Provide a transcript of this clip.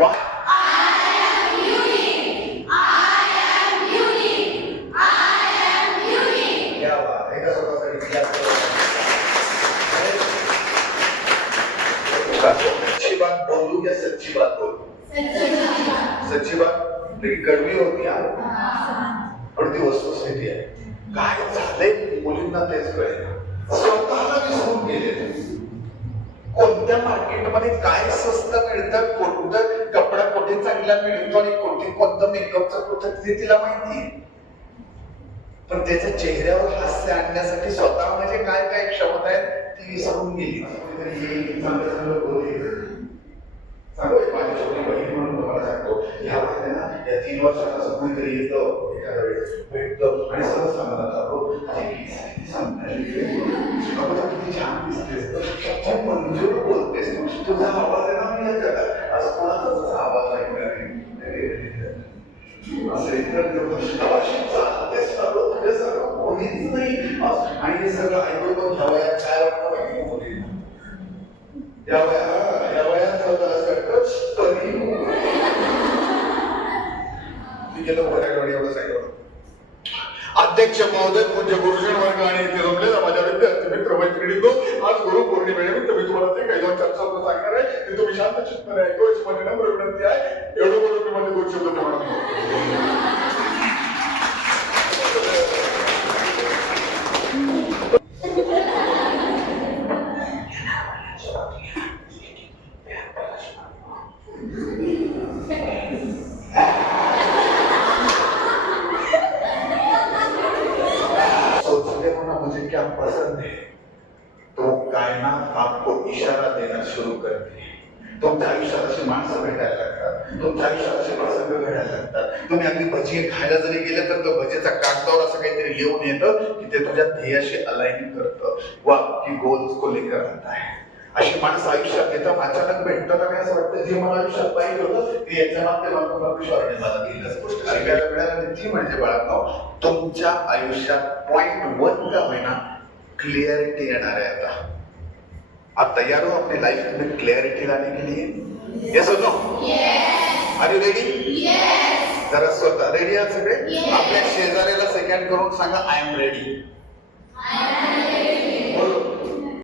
वा क्या बात है, कसं अच्छी बात बोलू या सच्ची बात बोलू? सच्ची बात लेकिन कड़वी होती आहे पण ती वस्तुस्थिती आहे. काय झालंय मुलींना तेच कळेल, स्वतःला विसरून गेले. कोणत्या मार्केटमध्ये काय स्वस्त मिळतं, कोणतं कपडा कुठे चांगला मिळतो आणि कुठे कोणतं मेकअपचं प्रोडक्ट ते तिला माहिती, पण त्याच्या चेहऱ्यावर हास्य आणण्यासाठी स्वतः म्हणजे काय काय क्षमता आहेत ती विसरून गेली. माझी छोटी बहीण म्हणून तुम्हाला सांगतो, ह्या ना या 3 वर्षात असं कोणीतरी येतं एखाद्या वेळेस भेटतं आणि सहज सांगतात आपण किती छान दिसतेस, मंजूर बोलतेस, तुझा आवाज आहे ना मी असं कोणाचाच आवाज ऐकणार असं इतर चालते सर्व तुझे सर्व कोणीच नाही. आणि हे सगळं ऐकून ह्या वयात काय वाटतं माहिती मुलींना, या वयात तरी मी गेलो बऱ्याकडे एवढं सांगितलं. अध्यक्ष महोदय, पूज्य गुरुजन वर्ग आणि इथे जमलेला माझ्या विद्यार्थी मित्र मैत्रिणींनो, आज गुरु पौर्णिमेनिमित्त मी तुम्हाला ते काही 2-4 शब्द सांगणार आहे ते तुम्ही शांत चित्ताने ऐकायची माझी नम्र विनंती आहे. एवढं बोलून मी माझे 2 शब्द म्हणतो. मुझे क्या पसंद है तो कायनात आपको इशारा देना शुरू करते. तुमच्या आयुष्यात अशी माणसं भेटायला लागतात, तुमच्या आयुष्यात असे प्रसंग घडायला लागतात. तुम्ही अगदी भजी खायला जरी गेले तर तो भजीचा कागदावर असं काहीतरी लिहून येतं की ते तुझ्या ध्येयाशी अलाइन करतं. वा की गोल उसको लेकर आता है. अशी माणसं आयुष्यात येतात, अचानक भेटतात आणि असं वाटतं जे मला आयुष्यात पाहिजे होतं ते याच्या माध्यमातून परमेश्वराने मला दिलं. गोष्ट शिकायला मिळाली ती म्हणजे बाळांनो, तुमच्या आयुष्यात पॉइंट 1 का होईना क्लियरिटी येणार आहे. आप तैयार हो अपने लाइफ में क्लियरिटी लाने के लिए? यस और नो? R you ready? जरा स्वतः रेडी आहात सगळे? आपल्या शेजाऱ्याला सेकंड करून सांगा आय एम रेडी.